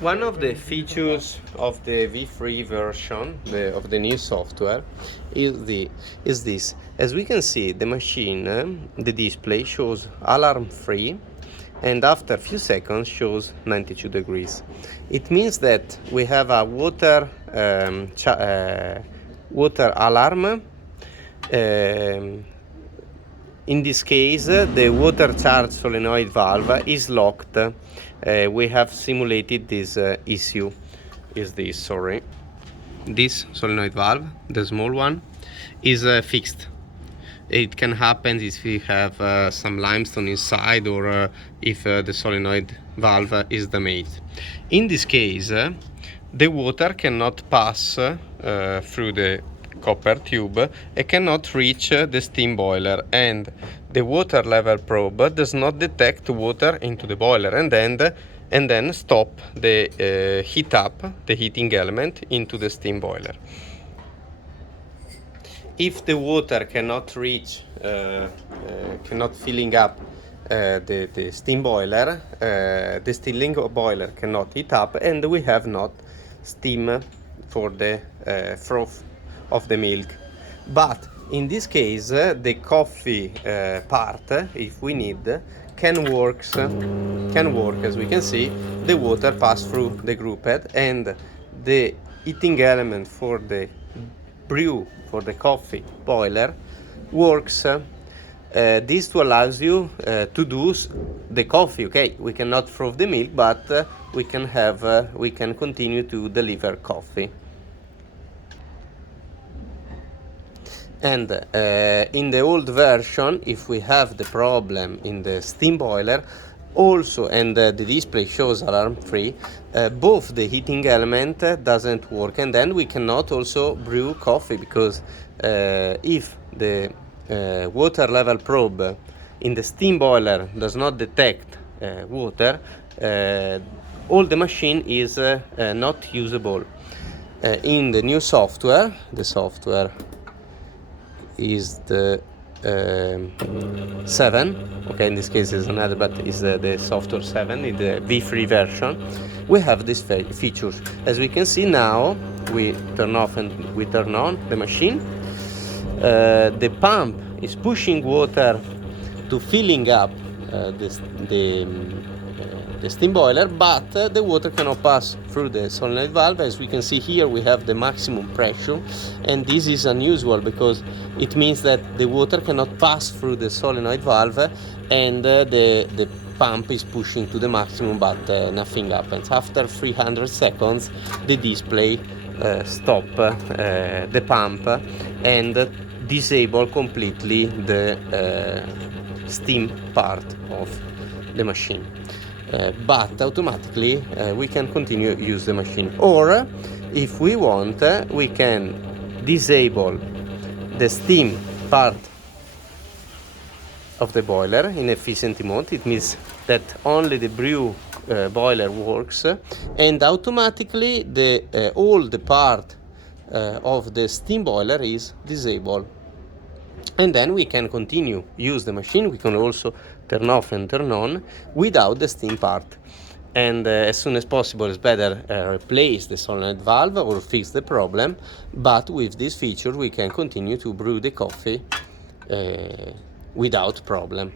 One of the features of the V3 version of the new software is this. As we can see, the machine, the display shows alarm-free, and after a few seconds shows 92 degrees. It means that we have a water alarm. In this case, the water charge solenoid valve is locked. We have simulated this issue. This solenoid valve, the small one, is fixed. It can happen if we have some limestone inside, or if the solenoid valve is damaged. In this case, the water cannot pass through the copper tube and cannot reach the steam boiler, and the water level probe does not detect water into the boiler and then stop the heating element into the steam boiler. If the water cannot reach, cannot filling up the steam boiler, the steam boiler cannot heat up, and we have not steam for the froth of the milk. But in this case, the coffee part, if we need, can work. As we can see, the water pass through the group head, and the heating element for the brew for the coffee boiler works. This allows you to do the coffee. Okay, we cannot froth the milk, but we can continue to deliver coffee. And in the old version, if we have the problem in the steam boiler also, and the display shows alarm-free, both the heating element doesn't work, and then we cannot also brew coffee, because if the water level probe in the steam boiler does not detect water, all the machine is not usable. In the new software, the software is the 7. Okay, in this case is another, but is the software 7 in the V3 version. We have these features. As we can see now, we turn off and we turn on the machine. The pump is pushing water to filling up the steam boiler, but the water cannot pass through the solenoid valve. As we can see here, we have the maximum pressure, and this is unusual because it means that the water cannot pass through the solenoid valve, and the pump is pushing to the maximum, but nothing happens. After 300 seconds, the display stop the pump and disable completely the steam part of the machine. But automatically we can continue to use the machine, or if we want, we can disable the steam part of the boiler in efficiency mode. It means that only the brew boiler works, and automatically all the part of the steam boiler is disabled. And then we can continue use the machine. We can also turn off and turn on without the steam part. And as soon as possible, it's better replace the solenoid valve or fix the problem. But with this feature, we can continue to brew the coffee without problem.